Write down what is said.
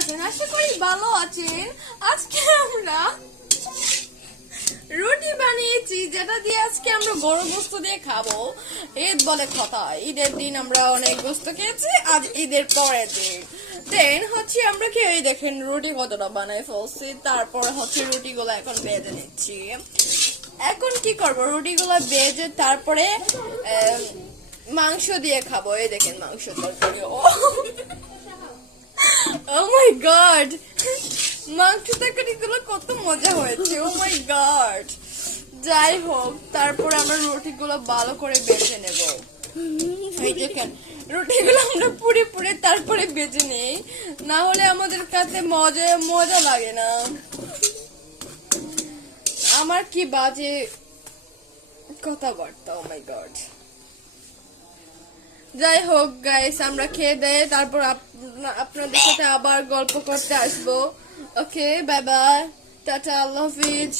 আছেন? আশা করি ভালো আছেন। আজকে আমরা রুটি বানিয়েছি, যেটা দিয়ে আজকে আমরা বড় গোস্ত দিয়ে খাবো। ঈদ বলে কথা, ঈদের দিন আমরা অনেক গোস্ত খেয়েছি, আজ ঈদের পরের দিন। দেন হচ্ছে আমরা কি এই দেখেন রুটি কতটা বানাই ফেলছি। তারপরে হচ্ছে রুটিগুলো এখন ভেজে নিচ্ছি। এখন কি করবো, রুটিগুলো ভেজে তারপরে মাংস দিয়ে খাবো। এই দেখেন মাংস তরকারি। ও মাই গড, মাংস তরকারি গুলো কত মজা হয়েছে। ও মাই গড। যাই হোক, তারপরে আমরা রুটিগুলো ভালো করে বেছে নেব। এই দেখেন রুটিগুলো আমরা পুড়ে পুড়ে তারপরে বেছে নেই, না হলে আমাদের কাছে মজা লাগে না। আমার কি বাজে কথাবার্তা। ও মাই গড। যাই হোক গাইস, আমরা খেয়ে দেয় তারপর আপনাদের সাথে আবার গল্প করতে আসবো। ওকে, বাই বাই, টাটা, আল্লাহ হাফিজ।